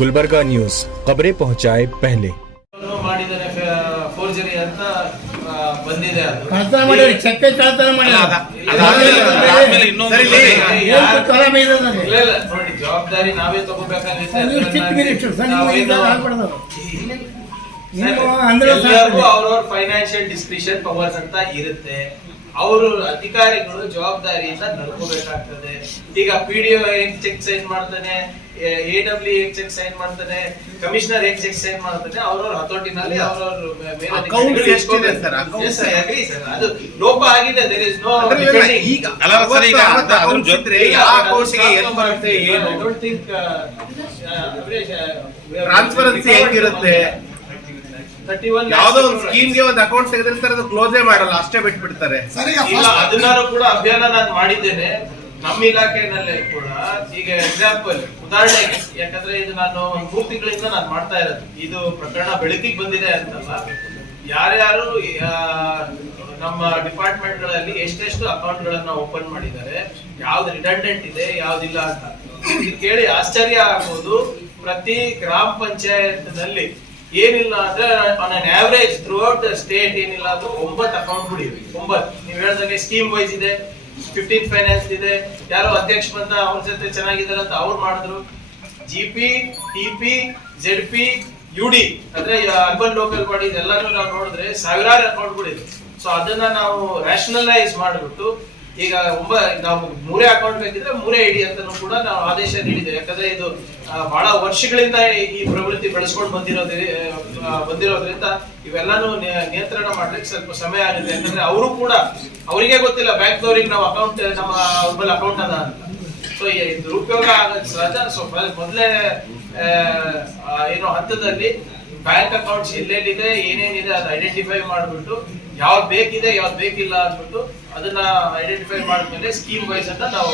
Gulbarga news, खबरें पहुंचाए पहले। ಮಾಡಿದರೆ ಫೋರ್ಜರಿ ಅಂತ ಬಂದಿದೆ. ಅದು ಕಳ್ತನ ಮಾಡಿ ಚೆಕ್ ಕಳ್ತನ ಮಾಡಿ ನೋಡಿ, ಜವಾಬ್ದಾರಿ ನಾವೇ ತಗೋಬೇಕಾಗುತ್ತೆ. ಅವ್ರವ್ರ ಫೈನಾನ್ಷಿಯಲ್ ಡಿಸ್ಕ್ರಿಷನ್ ಪವರ್ಸ್ ಅಂತ ಇರುತ್ತೆ. ಅವರು ಅಧಿಕಾರಿಗಳು ಜವಾಬ್ದಾರಿಯಿಂದ ನಡ್ಕೋಬೇಕಾಗ್ತದೆ. ಈಗ PDO ಹೇಗ್ ಚೆಕ್ ಸೈನ್ ಮಾಡ್ತಾನೆ, AW ಹೇಗ್ ಚೆಕ್ ಸೈನ್ ಮಾಡ್ತಾನೆ, ಕಮಿಷನರ್ ಹೇಗ್ ಚೆಕ್ ಸೈನ್ ಮಾಡ್ತಾನೆ, ಅವ್ರವ್ರ ಹತೋಟಿನಲ್ಲಿ ಅವ್ರವ್ರ ಅದು ಲೋಪ ಆಗಿದೆ. ದೇರ್ ಇಸ್ ನೋ ಟ್ರಾನ್ಸ್ಪರೆನ್ಸಿ ಹೇಗಿರುತ್ತೆ. ಯಾವ್ದೋ ಒಂದು ಸ್ಕೀಮ್ಗೆ ಒಂದು ಅಕೌಂಟ್ ತೆಗೆದಿರ್ತಾರೆ, ಅದು ಕ್ಲೋಸೇ ಮಾಡಲ್ಲ, ಅಷ್ಟೇ ಬಿಟ್ಬಿಡ್ತಾರೆ. ಅದನ್ನಾರು ಕೂಡ ಅಭಿಯಾನ ನಾನು ಮಾಡಿದ್ದೇನೆ ನಮ್ಮ ಇಲಾಖೆನಲ್ಲೇ ಕೂಡ. ಈಗ ಎಕ್ಸಾಂಪಲ್ ಉದಾಹರಣೆಗೆ, ಯಾಕಂದ್ರೆ ಇದು ನಾನು 3 ತಿಂಗಳಿಂದ ನಾನು ಮಾಡ್ತಾ ಇರೋದು. ಇದು ಪ್ರಕರಣ ಬೆಳಕಿಗೆ ಬಂದಿದೆ ಅಂತಲ್ಲ, ಯಾರ್ಯಾರು ನಮ್ಮ ಡಿಪಾರ್ಟ್ಮೆಂಟ್ ಗಳಲ್ಲಿ ಎಷ್ಟೆಷ್ಟು ಅಕೌಂಟ್ ಗಳನ್ನ ಓಪನ್ ಮಾಡಿದ್ದಾರೆ, ಯಾವ್ದು ರಿಡಂಡೆಂಟ್ ಇದೆ ಯಾವ್ದಿಲ್ಲ ಅಂತ ಕೇಳಿ ಆಶ್ಚರ್ಯ ಆಗ್ಬೋದು. ಪ್ರತಿ ಗ್ರಾಮ ಪಂಚಾಯತ್ ನಲ್ಲಿ ಏನಿಲ್ಲ ಅಂದ್ರೆ on an average through out state ಏನಿಲ್ಲ ಅಂದ್ರೆ 9 ಅಕೌಂಟ್ಗಳಿವೆ. 9 ನೀವು ಹೇಳ್ದಂಗೆ ಸ್ಕೀಮ್ ವೈಸ್ ಇದೆ, 15 ಫೈನಾನ್ಸ್ ಇದೆ. ಯಾರೋ ಅಧ್ಯಕ್ಷ ಬಂದ ಅವ್ರ ಜೊತೆ ಚೆನ್ನಾಗಿದ್ದಾರೆ ಅಂತ ಅವ್ರು ಮಾಡಿದ್ರು. GP, TP, ZP, UD ಅಂದ್ರೆ ಅರ್ಬನ್ ಲೋಕಲ್ ಬಾಡಿ ಎಲ್ಲಾನು ನಾವು ನೋಡಿದ್ರೆ ಸಾವಿರಾರು ಅಕೌಂಟ್ಗಳಿದೆ. ಸೊ ಅದನ್ನ ನಾವು ರ್ಯಾಷನಲೈಸ್ ಮಾಡಿಬಿಟ್ಟು ಈಗ ನಾವು 3 ಅಕೌಂಟ್ ಬೇಕಿದ್ರೆ 3 ID ಅಂತಾನು ಕೂಡ ನಾವು ಆದೇಶ ನೀಡಿದ್ದೇವೆ. ಯಾಕಂದ್ರೆ ಇದು ಬಹಳ ವರ್ಷಗಳಿಂದ ಈ ಪ್ರವೃತ್ತಿ ಬೆಳೆಸ್ಕೊಂಡು ಬಂದಿರೋದ್ರಿಂದ ಇವೆಲ್ಲಾನು ನಿಯಂತ್ರಣ ಮಾಡ್ಲಿಕ್ಕೆ ಸ್ವಲ್ಪ ಸಮಯ ಆಗುತ್ತೆ. ಯಾಕಂದ್ರೆ ಅವರು ಕೂಡ ಅವರಿಗೆ ಗೊತ್ತಿಲ್ಲ ಬ್ಯಾಂಕ್ದವ್ರಿಗೆ ನಾವು ಅಕೌಂಟ್ ನಮ್ಮ ಮೊಬೈಲ್ ಅಕೌಂಟ್ ಅದ ಅಂತ. ಸೊ ದುರುಪಯೋಗ ಆಗೋದು ಸಹಜ. ಸೊ ಮೊದಲೇ ಏನೋ ಹಂತದಲ್ಲಿ ಬ್ಯಾಂಕ್ ಅಕೌಂಟ್ಸ್ ಎಲ್ಲೆಲ್ಲಿದೆ ಏನೇನಿದೆ ಅದು ಐಡೆಂಟಿಫೈ ಮಾಡ್ಬಿಟ್ಟು ಯಾವ್ದು ಬೇಕಿದೆ ಯಾವ್ದು ಬೇಕಿಲ್ಲ ಅಂದ್ಬಿಟ್ಟು ಅದನ್ನ ಐಡೆಂಟಿಫೈ ಮಾಡಿದ್ಮೇಲೆ ಸ್ಕೀಮ್ ವೈಸ್ ಅಂತ ನಾವು